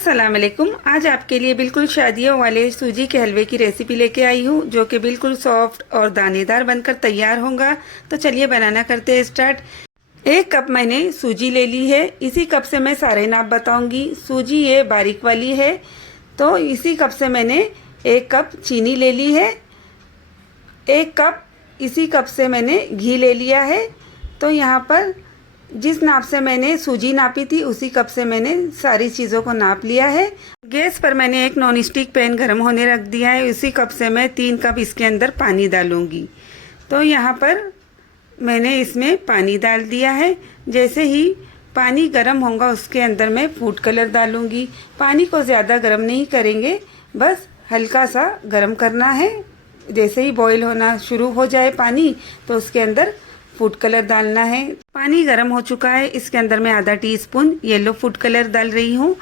अस्सलाम वालेकुम। आज आपके लिए बिल्कुल शादियों वाले सूजी के हलवे की रेसिपी लेके आई हूँ, जो कि बिल्कुल सॉफ्ट और दानेदार बनकर तैयार होगा। तो चलिए बनाना करते हैं स्टार्ट। 1 कप मैंने सूजी ले ली है। इसी कप से मैं सारे नाप बताऊंगी। सूजी ये बारीक वाली है, तो इसी कप से मैंने 1 कप चीनी ले ली है। 1 कप इसी कप से मैंने घी ले लिया है। तो यहाँ पर जिस नाप से मैंने सूजी नापी थी उसी कप से मैंने सारी चीज़ों को नाप लिया है। गैस पर मैंने एक नॉन स्टिक पैन गर्म होने रख दिया है। उसी कप से मैं 3 कप इसके अंदर पानी डालूंगी। तो यहाँ पर मैंने इसमें पानी डाल दिया है। जैसे ही पानी गर्म होगा उसके अंदर मैं फूड कलर डालूंगी। पानी को ज़्यादा गर्म नहीं करेंगे, बस हल्का सा गर्म करना है। जैसे ही बॉईल होना शुरू हो जाए पानी, तो उसके अंदर फूड कलर डालना है। पानी गर्म हो चुका है। इसके अंदर मैं आधा टीस्पून येलो फूड कलर डाल रही हूँ।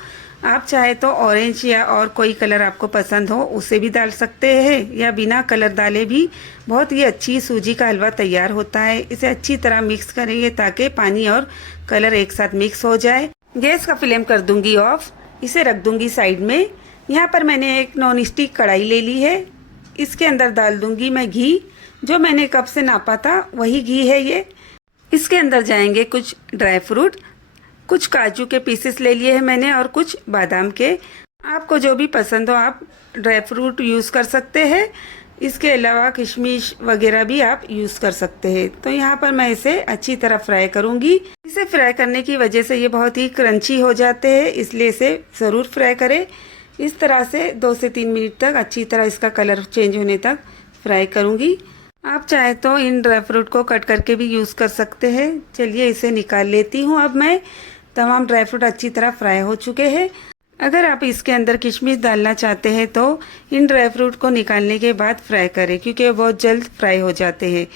आप चाहे तो ऑरेंज या और कोई कलर आपको पसंद हो उसे भी डाल सकते हैं, या बिना कलर डाले भी बहुत ही अच्छी सूजी का हलवा तैयार होता है। इसे अच्छी तरह मिक्स करेंगे ताकि पानी और कलर एक साथ मिक्स हो जाए। गैस का फ्लेम कर दूंगी ऑफ। इसे रख दूंगी साइड में। यहाँ पर मैंने एक नॉन स्टिक कढ़ाई ले ली है। इसके अंदर डाल दूंगी मैं घी। जो मैंने कप से नापा था वही घी है ये। इसके अंदर जाएंगे कुछ ड्राई फ्रूट, कुछ काजू के पीसेस ले लिए हैं मैंने, और कुछ बादाम के। आपको जो भी पसंद हो आप ड्राई फ्रूट यूज़ कर सकते हैं। इसके अलावा किशमिश वगैरह भी आप यूज़ कर सकते हैं। तो यहाँ पर मैं इसे अच्छी तरह फ्राई करूँगी। इसे फ्राई करने की वजह से ये बहुत ही क्रंची हो जाते हैं, इसलिए इसे ज़रूर फ्राई करें। इस तरह से 2 से 3 मिनट तक अच्छी तरह इसका कलर चेंज होने तक फ्राई करूँगी। आप चाहे तो इन ड्राई फ्रूट को कट करके भी यूज़ कर सकते हैं। चलिए इसे निकाल लेती हूँ। अब मैं तमाम ड्राई फ्रूट अच्छी तरह फ्राई हो चुके हैं। अगर आप इसके अंदर किशमिश डालना चाहते हैं तो इन ड्राई फ्रूट को निकालने के बाद फ्राई करें, क्योंकि वो बहुत जल्द फ्राई हो जाते हैं।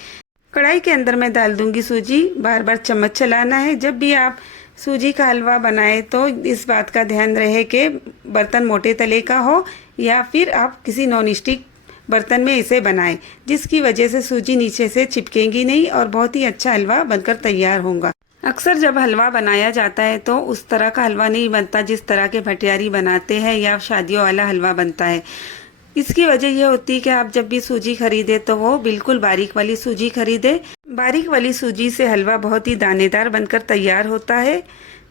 कढ़ाई के अंदर मैं डाल दूंगी सूजी। बार बार चम्मच चलाना है। जब भी आप सूजी का हलवा बनाए तो इस बात का ध्यान रहे कि बर्तन मोटे तले का हो, या फिर आप किसी नॉन स्टिक बर्तन में इसे बनाएं, जिसकी वजह से सूजी नीचे से चिपकेगी नहीं और बहुत ही अच्छा हलवा बनकर तैयार होगा। अक्सर जब हलवा बनाया जाता है तो उस तरह का हलवा नहीं बनता जिस तरह के भटियारी बनाते हैं या शादियों वाला हलवा बनता है। इसकी वजह यह होती है कि आप जब भी सूजी खरीदे तो वो बिल्कुल बारीक वाली सूजी खरीदे। बारीक वाली सूजी से हलवा बहुत ही दानेदार बनकर तैयार होता है।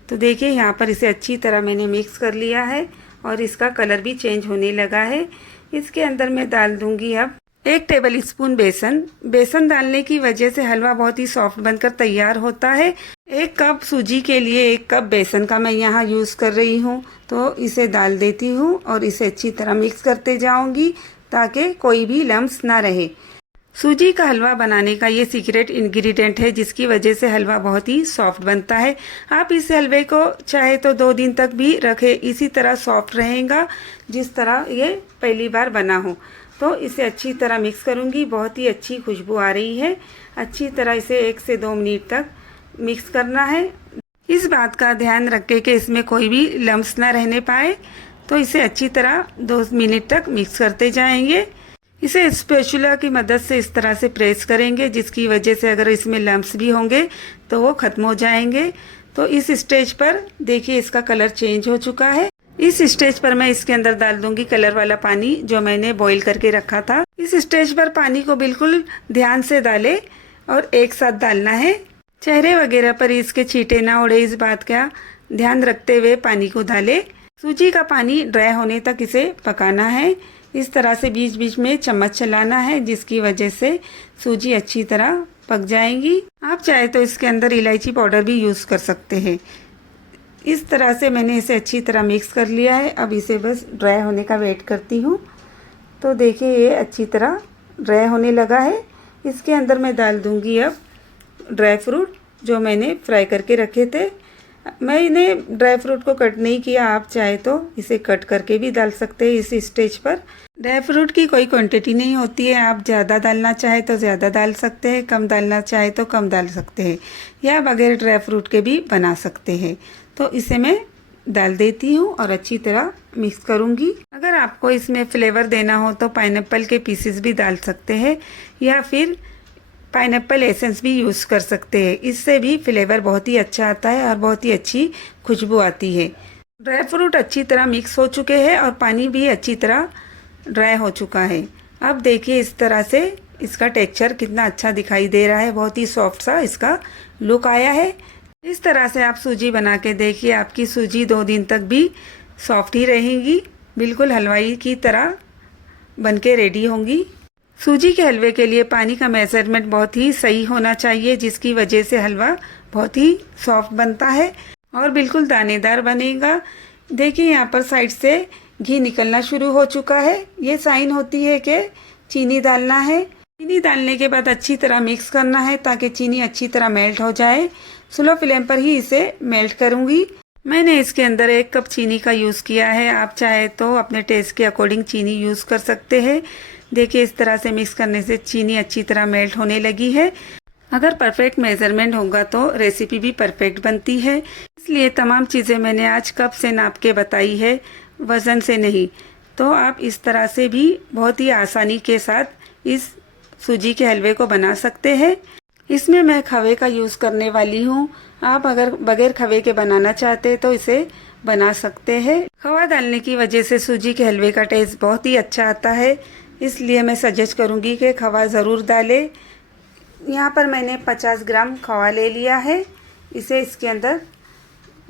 तो देखिए यहाँ पर इसे अच्छी तरह मैंने मिक्स कर लिया है और इसका कलर भी चेंज होने लगा है। इसके अंदर मैं डाल दूंगी अब 1 टेबल स्पून बेसन। बेसन डालने की वजह से हलवा बहुत ही सॉफ्ट बनकर तैयार होता है। 1 कप सूजी के लिए 1 कप बेसन का मैं यहाँ यूज़ कर रही हूँ। तो इसे डाल देती हूँ और इसे अच्छी तरह मिक्स करते जाऊँगी ताकि कोई भी लम्स ना रहे। सूजी का हलवा बनाने का ये सीक्रेट इंग्रेडिएंट है, जिसकी वजह से हलवा बहुत ही सॉफ्ट बनता है। आप इस हलवे को चाहे तो 2 दिन तक भी रखें, इसी तरह सॉफ्ट रहेगा जिस तरह ये पहली बार बना हो। तो इसे अच्छी तरह मिक्स करूँगी। बहुत ही अच्छी खुशबू आ रही है। अच्छी तरह इसे 1 से 2 मिनट तक मिक्स करना है। इस बात का ध्यान रखें कि इसमें कोई भी लम्स ना रहने पाए। तो इसे अच्छी तरह 2 मिनट तक मिक्स करते जाएंगे। इसे स्पैचुला की मदद से इस तरह से प्रेस करेंगे, जिसकी वजह से अगर इसमें लम्स भी होंगे तो वो ख़त्म हो जाएंगे। तो इस स्टेज पर देखिए इसका कलर चेंज हो चुका है। इस स्टेज पर मैं इसके अंदर डाल दूंगी कलर वाला पानी जो मैंने बॉईल करके रखा था। इस स्टेज पर पानी को बिल्कुल ध्यान से डालें और एक साथ डालना है। चेहरे वगैरह पर इसके छींटे ना उड़े, इस बात का ध्यान रखते हुए पानी को डालें। सूजी का पानी ड्राई होने तक इसे पकाना है। इस तरह से बीच बीच में चम्मच चलाना है, जिसकी वजह से सूजी अच्छी तरह पक जाएंगी। आप चाहे तो इसके अंदर इलायची पाउडर भी यूज़ कर सकते हैं। इस तरह से मैंने इसे अच्छी तरह मिक्स कर लिया है। अब इसे बस ड्राई होने का वेट करती हूँ। तो देखिए ये अच्छी तरह ड्राई होने लगा है। इसके अंदर मैं डाल दूँगी अब ड्राई फ्रूट जो मैंने फ्राई करके रखे थे। मैंने ड्राई फ्रूट को कट नहीं किया, आप चाहे तो इसे कट करके भी डाल सकते हैं। इस स्टेज पर ड्राई फ्रूट की कोई क्वांटिटी नहीं होती है। आप ज़्यादा डालना चाहे तो ज़्यादा डाल सकते हैं, कम डालना चाहे तो कम डाल सकते हैं, या बगैर ड्राई फ्रूट के भी बना सकते हैं। तो इसे मैं डाल देती हूँ और अच्छी तरह मिक्स करूँगी। अगर आपको इसमें फ्लेवर देना हो तो पाइनएप्पल के पीसेस भी डाल सकते हैं, या फिर पाइनएप्पल एसेंस भी यूज़ कर सकते हैं। इससे भी फ्लेवर बहुत ही अच्छा आता है और बहुत ही अच्छी खुशबू आती है। ड्राई फ्रूट अच्छी तरह मिक्स हो चुके हैं और पानी भी अच्छी तरह ड्राई हो चुका है। अब देखिए इस तरह से इसका टेक्सचर कितना अच्छा दिखाई दे रहा है, बहुत ही सॉफ्ट सा इसका लुक आया है। इस तरह से आप सूजी बना के देखिए, आपकी सूजी 2 दिन तक भी सॉफ्ट ही रहेगी, बिल्कुल हलवाई की तरह बनके रेडी होंगी। सूजी के हलवे के लिए पानी का मेजरमेंट बहुत ही सही होना चाहिए, जिसकी वजह से हलवा बहुत ही सॉफ्ट बनता है और बिल्कुल दानेदार बनेगा। देखिए यहाँ पर साइड से घी निकलना शुरू हो चुका है, ये साइन होती है कि चीनी डालना है। चीनी डालने के बाद अच्छी तरह मिक्स करना है ताकि चीनी अच्छी तरह मेल्ट हो जाए। स्लो फ्लेम पर ही इसे मेल्ट करूँगी। मैंने इसके अंदर 1 कप चीनी का यूज़ किया है, आप चाहे तो अपने टेस्ट के अकॉर्डिंग चीनी यूज़ कर सकते हैं। देखिए इस तरह से मिक्स करने से चीनी अच्छी तरह मेल्ट होने लगी है। अगर परफेक्ट मेज़रमेंट होगा तो रेसिपी भी परफेक्ट बनती है, इसलिए तमाम चीज़ें मैंने आज कप से नाप के बताई है, वज़न से नहीं। तो आप इस तरह से भी बहुत ही आसानी के साथ इस सूजी के हलवे को बना सकते हैं। इसमें मैं खवे का यूज़ करने वाली हूँ, आप अगर बगैर खवे के बनाना चाहते तो इसे बना सकते हैं। खवा डालने की वजह से सूजी के हलवे का टेस्ट बहुत ही अच्छा आता है, इसलिए मैं सजेस्ट करूँगी कि खवा ज़रूर डालें। यहाँ पर मैंने 50 ग्राम खवा ले लिया है, इसे इसके अंदर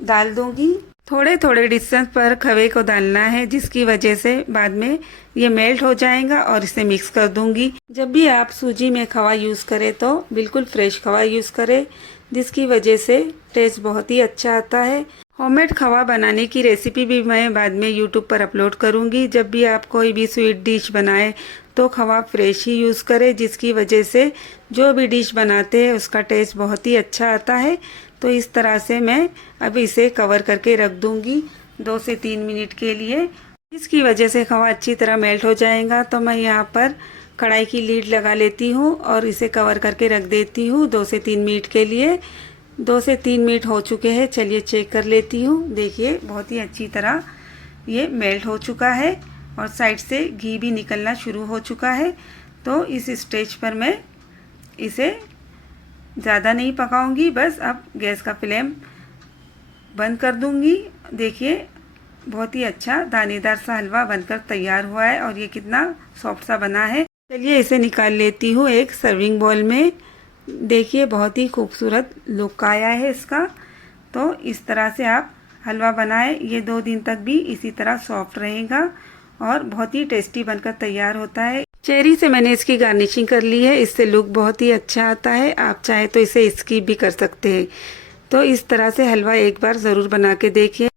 डाल दूँगी। थोड़े थोड़े डिस्टेंस पर खवे को डालना है, जिसकी वजह से बाद में ये मेल्ट हो जाएगा और इसे मिक्स कर दूंगी। जब भी आप सूजी में खवा यूज़ करें तो बिल्कुल फ्रेश खवा यूज़ करें, जिसकी वजह से टेस्ट बहुत ही अच्छा आता है। होममेड खवा बनाने की रेसिपी भी मैं बाद में यूट्यूब पर अपलोड करूंगी। जब भी आप कोई भी स्वीट डिश बनाए तो खवा फ्रेश ही यूज़ करें, जिसकी वजह से जो भी डिश बनाते हैं उसका टेस्ट बहुत ही अच्छा आता है। तो इस तरह से मैं अब इसे कवर करके रख दूंगी 2 से 3 मिनट के लिए। इसकी वजह से खवा अच्छी तरह मेल्ट हो जाएगा। तो मैं यहाँ पर कढ़ाई की लीड लगा लेती हूँ और इसे कवर करके रख देती हूँ 2 से 3 मिनट के लिए। 2 से 3 मिनट हो चुके हैं, चलिए चेक कर लेती हूँ। देखिए बहुत ही अच्छी तरह ये मेल्ट हो चुका है और साइड से घी भी निकलना शुरू हो चुका है। तो इस स्टेज पर मैं इसे ज़्यादा नहीं पकाऊंगी, बस अब गैस का फ्लेम बंद कर दूंगी। देखिए बहुत ही अच्छा दानेदार सा हलवा बनकर तैयार हुआ है और ये कितना सॉफ्ट सा बना है। चलिए इसे निकाल लेती हूँ एक सर्विंग बाउल में। देखिए बहुत ही खूबसूरत लुक आया है इसका। तो इस तरह से आप हलवा बनाएं, ये 2 दिन तक भी इसी तरह सॉफ्ट रहेगा और बहुत ही टेस्टी बनकर तैयार होता है। चेरी से मैंने इसकी गार्निशिंग कर ली है, इससे लुक बहुत ही अच्छा आता है। आप चाहे तो इसे स्किप भी कर सकते हैं। तो इस तरह से हलवा एक बार ज़रूर बना के देखिए।